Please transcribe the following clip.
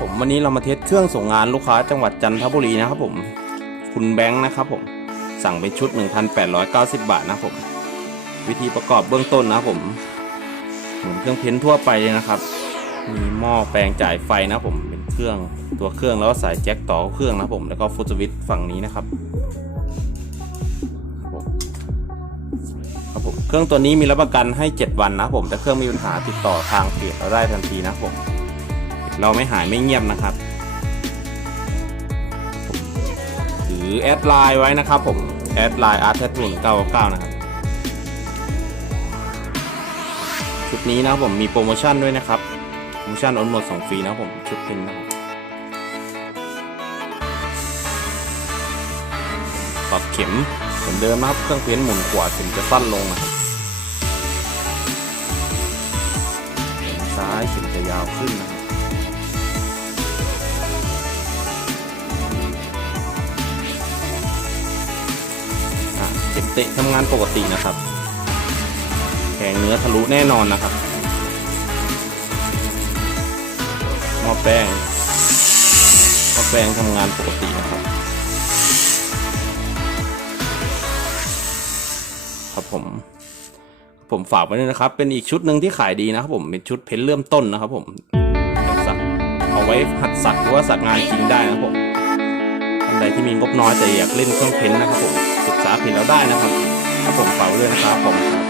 ผมวันนี้เรามาเทสเครื่องส่งงานลูกค้าจังหวัดจันทบุรีนะครับผม คุณแบงค์นะครับผมสั่งเป็นชุด 1,890 บาทนะครับผม วิธีประกอบเบื้องต้นนะผมเหมือนเครื่องเพ้นท์ทั่วไปเลยนะครับ มีหม้อแปลงจ่ายไฟนะผมเป็นเครื่องตัวเครื่องแล้วก็สายแจ็คต่อเครื่องนะผมแล้วก็ฟุตสวิตฝั่งนี้นะครับครับผมเครื่องตัวนี้มีรับประกันให้ 7 วันนะผมแต่เครื่องมีปัญหาติดต่อทางเพจเราได้ทันทีนะผม เราไม่หายไม่เงียบนะครับถือแอดไลน์ไว้นะครับผม แอดไลน์อาร์ตแททูน999นะครับ ชุดนี้นะครับผมมีโปรโมชั่นด้วยนะครับ โปรโมชั่นออนหมดส่งฟรีนะครับผมชุดเพนนะครับปรับเข็มเหมือนเดิมนะครับเครื่องเพนหมุนขวาเข็มจะสั้นลงนะครับเข็มซ้ายเข็มจะยาวขึ้นนะครับ เตะทำงานปกตินะครับ แข็งเนื้อทะลุแน่นอนนะครับหม้อแป้งหม้อแป้งทำงานปกตินะครับ ครับผม ผมฝากไว้ด้วยนะครับ เป็นอีกชุดหนึ่งที่ขายดีนะครับผม เป็นชุดเพ้นเริ่มต้นนะครับผมสักเอาไว้หัดสักหรือว่าสักงานจริงได้นะครับผมานใดที่มีงบน้อยแต่อยากเล่นเครื่องเพ้นนะครับผมศึกษาเพ้นท์แล้วได้นะครับครับผมฝากไว้ด้วยนะครับผม